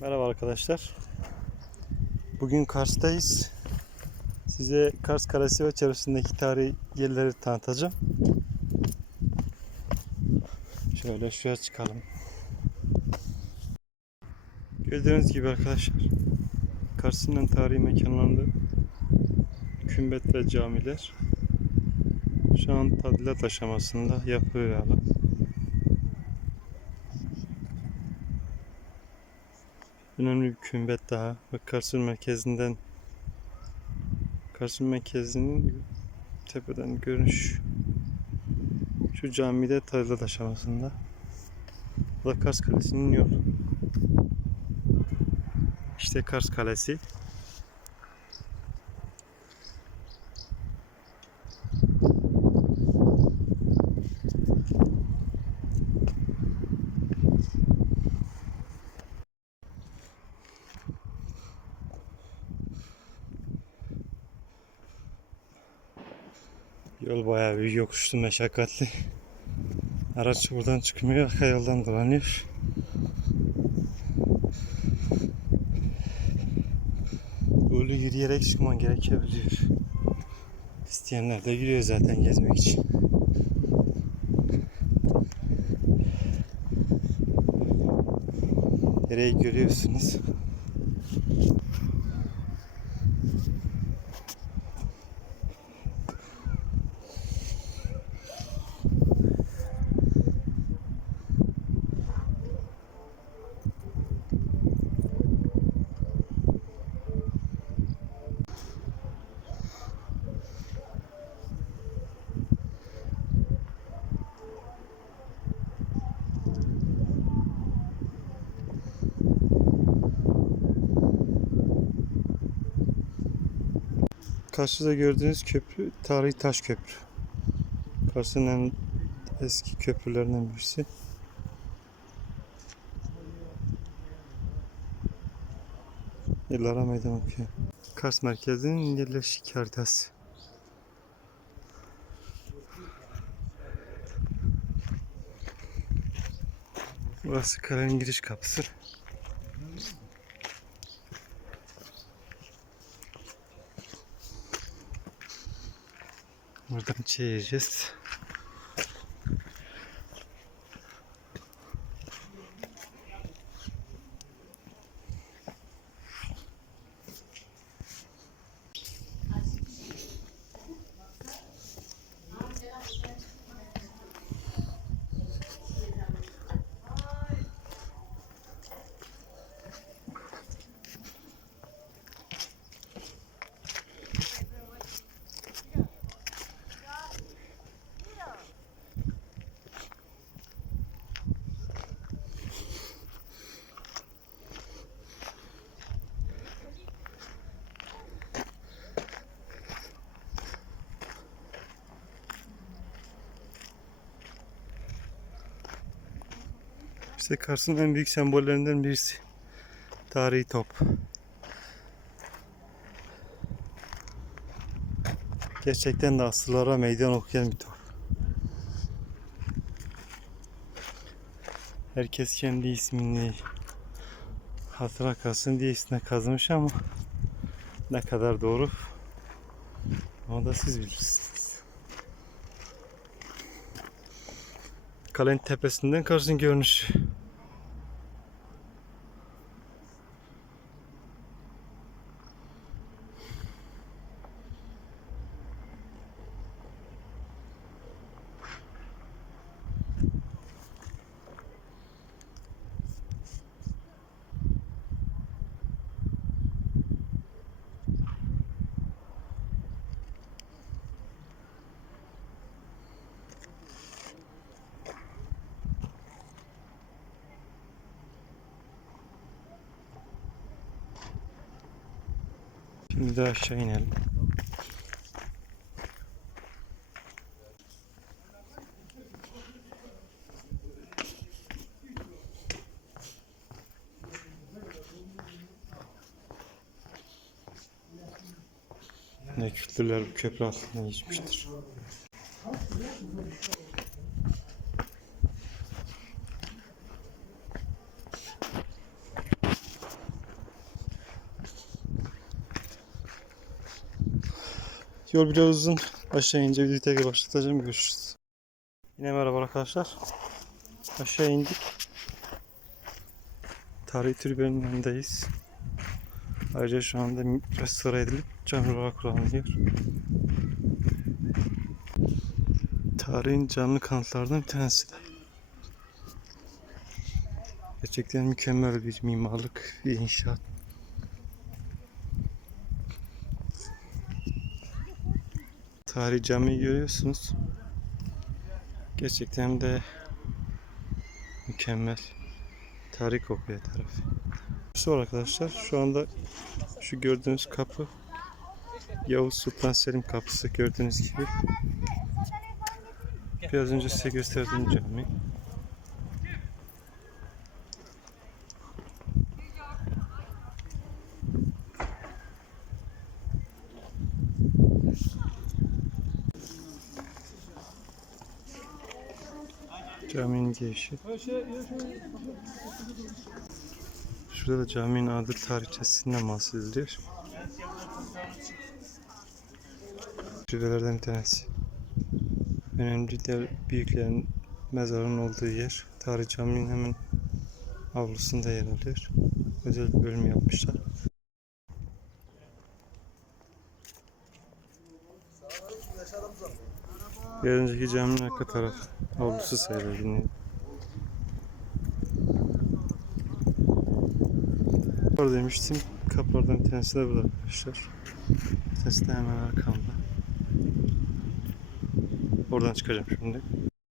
Merhaba arkadaşlar. Bugün Kars'tayız. Size Kars Kalesi ve çevresindeki tarihi yerleri tanıtacağım. Şöyle şuraya çıkalım. Gördüğünüz gibi arkadaşlar Kars'ın tarihi mekanlarında kümbet ve camiler şu an tadilat aşamasında yapılıyor hala. Önemli bir kümbet daha. Bak Kars'ın merkezinden Kars'ın merkezinin tepeden görünüş şu camide tadilat aşamasında. Bu da Kars Kalesi'nin yolu. İşte Kars Kalesi. Yol bayağı bir yokuşlu meşakkatli. Araç buradan çıkmıyor, arka yoldan dolanıyor. Böyle yürüyerek çıkman gerekebiliyor. İsteyenler de yürüyor zaten gezmek için. Nereyi görüyorsunuz? Karşıda gördüğünüz köprü tarihi taş köprü. Kars'ın en eski köprülerinden birisi. Yıllara meydan okuyor. Kars merkezinin yerleşik haritası. Burası kalenin giriş kapısı. Buradan çevireceğiz. İşte Kars'ın en büyük sembollerinden birisi. Tarihi top. Gerçekten de asıllara meydan okuyan bir top. Herkes kendi ismini hatıra kalsın diye ismine kazımış ama ne kadar doğru onu da siz bilirsiniz. Kalenin tepesinden Kars'ın görünüşü. Şimdi de aşağı inelim. Ne kültürler bu köprü altından geçmiştir. Yol biraz uzun. Aşağı ince videoyu tekrar başlatacağım. Görüşürüz. Yine merhaba arkadaşlar. Aşağı indik. Tarihi türbenin önündeyiz. Ayrıca şu anda restore edilip canlı olarak kullanılıyor. Tarihin canlı kanıtlardan bir tanesi de. Gerçekten mükemmel bir mimarlık, bir inşaat. Tarihi camiyi görüyorsunuz. Gerçekten de mükemmel. Tarih kokuyor taraf. Sonra arkadaşlar şu anda şu gördüğünüz kapı Yavuz Sultan Selim kapısı gördüğünüz gibi. Biraz önce size gösterdiğim cami. Caminin girişi. Şurada da caminin adı tarihçesinden bahsediliyor. Türbelerden bir tanesi. Önemli de büyüklerin mezarının olduğu yer. Tarih caminin hemen avlusunda yer alıyor. Özel bir bölüm yapmışlar. Bir önceki caminin arka tarafı. Avlusu sayılır yine. Orada demiştim. Kapılardan bir tanesi de arkadaşlar. Bir hemen arkamda. Oradan çıkacağım şimdi.